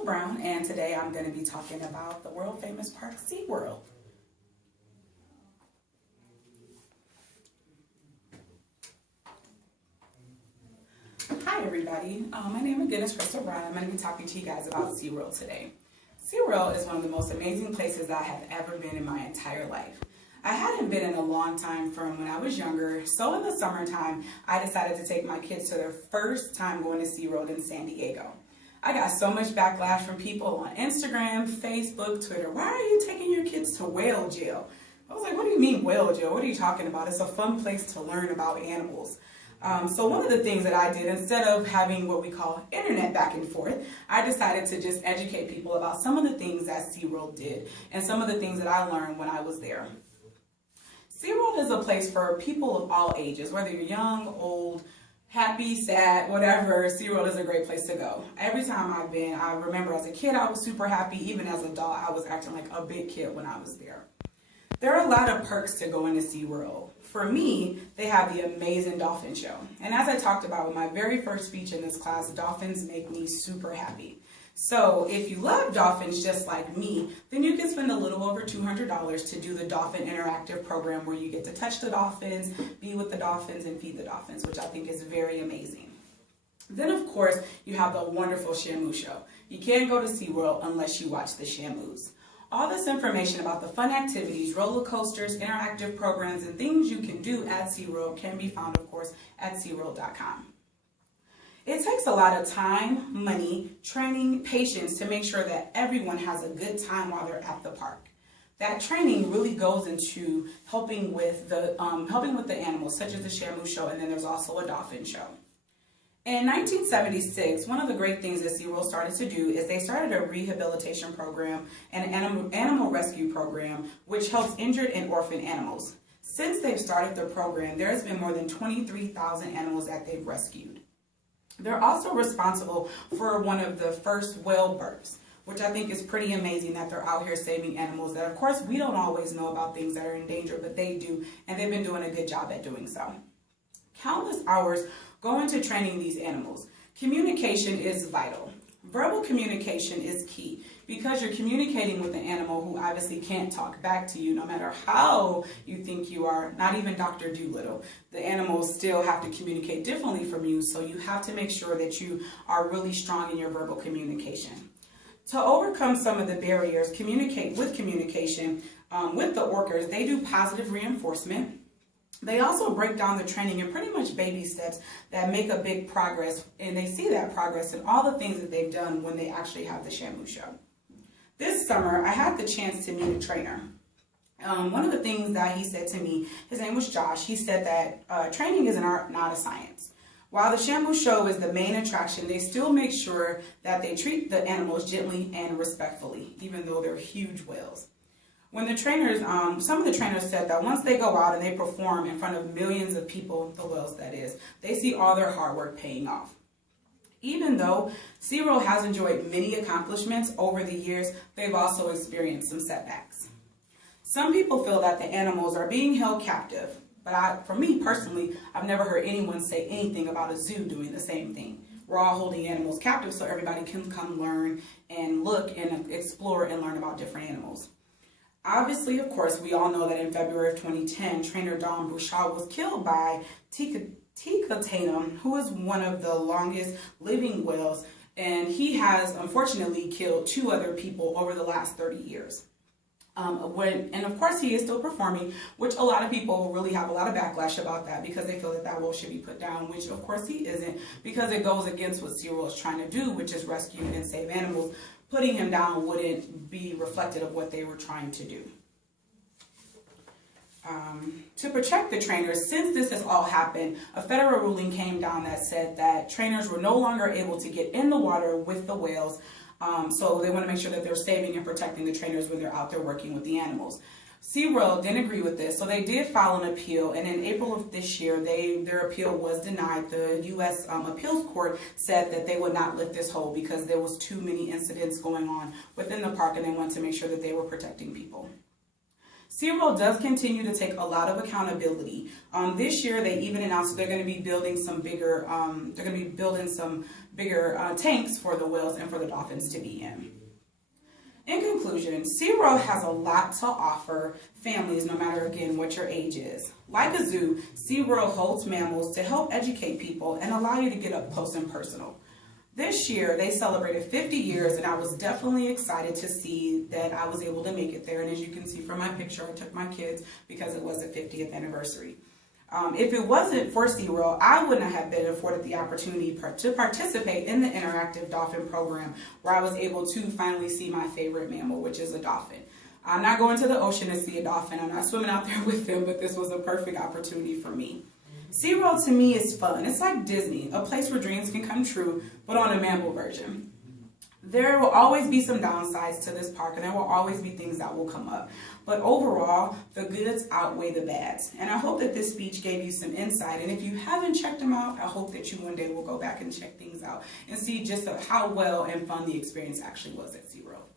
Crystal Brown, and today I'm going to be talking about the world famous park SeaWorld. Hi everybody, my name again is Crystal Brown. I'm going to be talking to you guys about SeaWorld today. SeaWorld is one of the most amazing places I have ever been in my entire life. I hadn't been in a long time from when I was younger, so in the summertime I decided to take my kids to their first time going to SeaWorld in San Diego. I got so much backlash from people on Instagram, Facebook, Twitter. Why are you taking your kids to whale jail? I was like, what do you mean whale jail? What are you talking about? It's a fun place to learn about animals. So one of the things that I did, instead of having what we call internet back and forth, I decided to just educate people about some of the things that SeaWorld did and some of the things that I learned when I was there. SeaWorld is a place for people of all ages, whether you're young, old, happy, sad, whatever. SeaWorld is a great place to go. Every time I've been, I remember as a kid I was super happy. Even as an adult, I was acting like a big kid when I was there. There are a lot of perks to going to SeaWorld. For me, they have the amazing dolphin show. And as I talked about with my very first speech in this class, dolphins make me super happy. So if you love dolphins just like me, then you can spend a little over $200 to do the Dolphin Interactive program where you get to touch the dolphins, be with the dolphins, and feed the dolphins, which I think is very amazing. Then, of course, you have the wonderful Shamu show. You can't go to SeaWorld unless you watch the Shamus. All this information about the fun activities, roller coasters, interactive programs, and things you can do at SeaWorld can be found, of course, at SeaWorld.com. It takes a lot of time, money, training, patience to make sure that everyone has a good time while they're at the park. That training really goes into helping with the animals, such as the Shamu show, and then there's also a dolphin show. In 1976, one of the great things that SeaWorld started to do is they started a rehabilitation program and an animal rescue program which helps injured and orphaned animals. Since they've started their program, there has been more than 23,000 animals that they've rescued. They're also responsible for one of the first whale births, which I think is pretty amazing that they're out here saving animals that, of course, we don't always know about things that are in danger, but they do, and they've been doing a good job at doing so. Countless hours go into training these animals. Communication is vital. Verbal communication is key because you're communicating with an animal who obviously can't talk back to you no matter how you think you are, not even Dr. Dolittle. The animals still have to communicate differently from you, so you have to make sure that you are really strong in your verbal communication. To overcome some of the barriers, with communication with the orcas, they do positive reinforcement. They also break down the training in pretty much baby steps that make a big progress, and they see that progress in all the things that they've done when they actually have the Shamu show. This summer, I had the chance to meet a trainer. One of the things that he said to me, his name was Josh, he said that training is an art, not a science. While the Shamu show is the main attraction, they still make sure that they treat the animals gently and respectfully, even though they're huge whales. When the trainers, some of the trainers said that once they go out and they perform in front of millions of people, the whales that is, they see all their hard work paying off. Even though SeaWorld has enjoyed many accomplishments over the years, they've also experienced some setbacks. Some people feel that the animals are being held captive, but for me personally, I've never heard anyone say anything about a zoo doing the same thing. We're all holding animals captive so everybody can come learn and look and explore and learn about different animals. Obviously, of course, we all know that in February of 2010, trainer Dawn Bouchard was killed by Tika Tatum, who is one of the longest living whales, and he has unfortunately killed 2 other people over the last 30 years. And of course, he is still performing, which a lot of people really have a lot of backlash about that because they feel that that whale should be put down, which of course he isn't, because it goes against what SeaWorld is trying to do, which is rescue and save animals. Putting him down wouldn't be reflective of what they were trying to do. To protect the trainers, since this has all happened, a federal ruling came down that said that trainers were no longer able to get in the water with the whales, so they want to make sure that they're saving and protecting the trainers when they're out there working with the animals. SeaWorld didn't agree with this, so they did file an appeal, and in April of this year, their appeal was denied. The U.S. Appeals Court said that they would not lift this hold because there was too many incidents going on within the park, and they wanted to make sure that they were protecting people. SeaWorld does continue to take a lot of accountability. This year, they even announced that they're going to be building some bigger, tanks for the whales and for the dolphins to be in. In conclusion, SeaWorld has a lot to offer families, no matter, again, what your age is. Like a zoo, SeaWorld holds mammals to help educate people and allow you to get up close and personal. This year, they celebrated 50 years, and I was definitely excited to see that I was able to make it there. And as you can see from my picture, I took my kids because it was the 50th anniversary. If it wasn't for SeaWorld, I wouldn't have been afforded the opportunity to participate in the interactive dolphin program, where I was able to finally see my favorite mammal, which is a dolphin. I'm not going to the ocean to see a dolphin. I'm not swimming out there with them, but this was a perfect opportunity for me. SeaWorld to me is fun. It's like Disney, a place where dreams can come true, but on a mammal version. There will always be some downsides to this park, and there will always be things that will come up. But overall, the goods outweigh the bads. And I hope that this speech gave you some insight. And if you haven't checked them out, I hope that you one day will go back and check things out and see just how well and fun the experience actually was at SeaWorld.